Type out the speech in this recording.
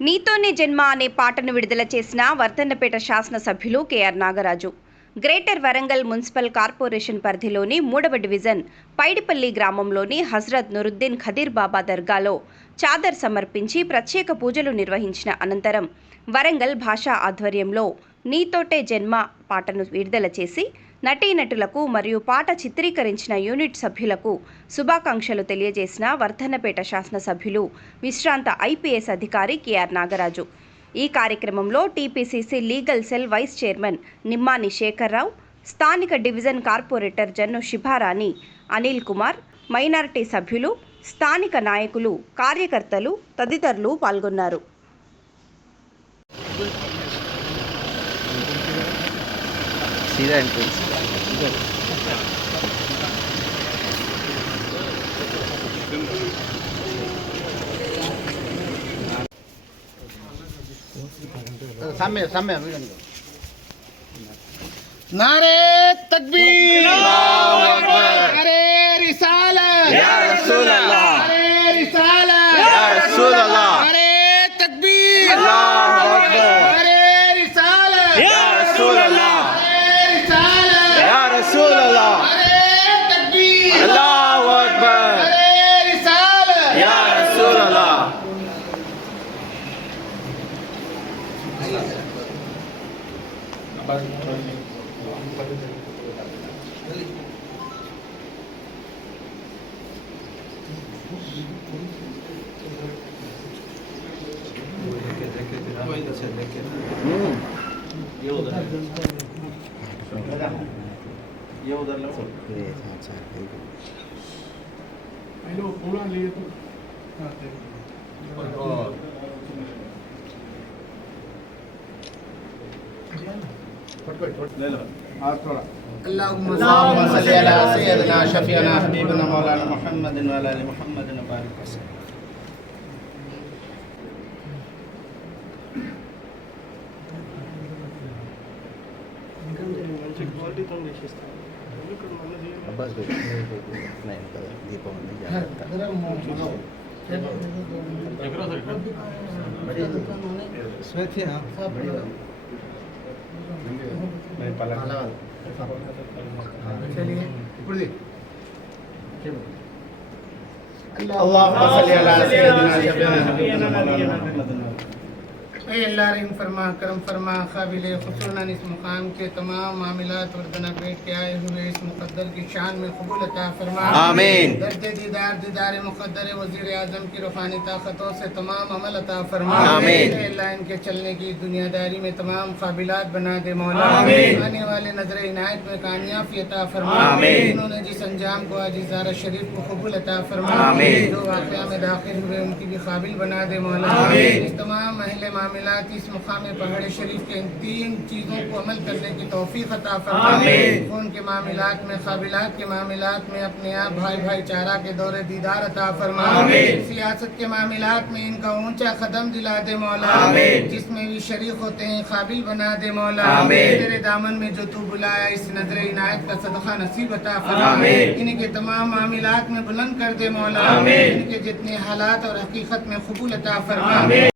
నీతోనే జన్మ అనే పాటను విడుదల చేసిన వర్ధన్నపేట శాసనసభ్యులు K R Nagaraju. Greater Warangal municipal corporation పరిధిలోని 3వ డివిజన్ పైడిపల్లి గ్రామంలోని హజ్రత్ నురుద్దీన్ ఖదీర్ బాబా దర్గాలో చాదర్ సమర్పించి ప్రత్యేక పూజలు నిర్వహించిన అనంతరం వరంగల్ భాషా ఆధ్వర్యంలో నీతోటే జన్మ పాటను విడుదల చేసి నటీనటులకు మరియు పాట చిత్రీకరించిన యూనిట్ సభ్యులకు శుభాకాంక్షలు తెలియజేసిన వర్ధన్నపేట శాసనసభ్యులు విశ్రాంత ఐపీఎస్ అధికారి కేఆర్ నాగరాజు. ఈ కార్యక్రమంలో TPCC legal cell vice chairman Nimmani Shekhar Rao, స్థానిక division corporator Jannu Shibharani, Anil Kumar, minority సభ్యులు, స్థానిక నాయకులు, కార్యకర్తలు తదితరులు పాల్గొన్నారు. सीधा एंट्रेंस सामने सामने नारे तकबीर नारे रिसालत या रसूल अल्लाह नारे रिसालत या रसूल अल्लाह नारे तकबीर अल्लाहु अकबर नारे रिसालत या रसूल अल्लाह नारे रिसालत या रसूल अल्लाह नारे तकबीर अल्लाहु अकबर नारे रिसालत या रसूल अल्लाह ये उधर लो अल्लाहुम्मा सल्ली अला सय्यदना शफीअना हबीबना मौलाना मुहम्मदिन व अला आलि मुहम्मदिन व बारिक वसल्लम. अब्बास भाई नहीं दीपम इसमें थी ना चलिए अल्लाहुम्मा सल्ली अला सय्यदना शफीअना हबीबना मौलाना मुहम्मदिन. ऐ अल्लाह रहम फरमा, करम फरमा, काबिल खुसूनन इस मुकाम के तमाम मामलात वर्धन्नापेट के आए हुए इस मुकद्दर की शान में कबूल अता फरमा. आमीन. दर्द दीदार मुकद्दर वज़ीर आज़म की रूहानी ताकतों से तमाम अमल अता फरमा. आमीन. ऐ अल्लाह इनके चलने की दुनियादारी में तमाम काबिलात बना दे मौला. आमीन. आने वाले नजर इनायत में कामयाबी अता फरमा. आमीन. इन्होंने जिस अंजाम को आज इज़ारा शरीफ को कबूल अता फरमा. आमीन. जो वाक़या में दाखिल हुए उनकी भी काबिल बना दे मौला. आमीन. इस तमाम महले मामलात इस मुकाम पहाड़ शरीफ के इन 3 चीज़ों को अमल करने की तौफीक अता फरमा. आमीन. खून के मामलात में, काबिलात के मामलात में अपने आप भाई भाईचारा के दौरे दीदार अता फरमा. आमीन. सियासत के मामलात में इनका ऊंचा कदम दिला दे मौला. आमीन. जिसमें भी शरीक होते हैं काबिल बना दे मौला. आमीन. तेरे दामन में जो तू बुलाया इस नजर इनायत का सदका नसीब अता फरमा. आमीन. इनके तमाम मामलात में बुलंद कर दे मौला. आमीन. इनके जितने हालात और हकीकत में कबूल अता फरमा.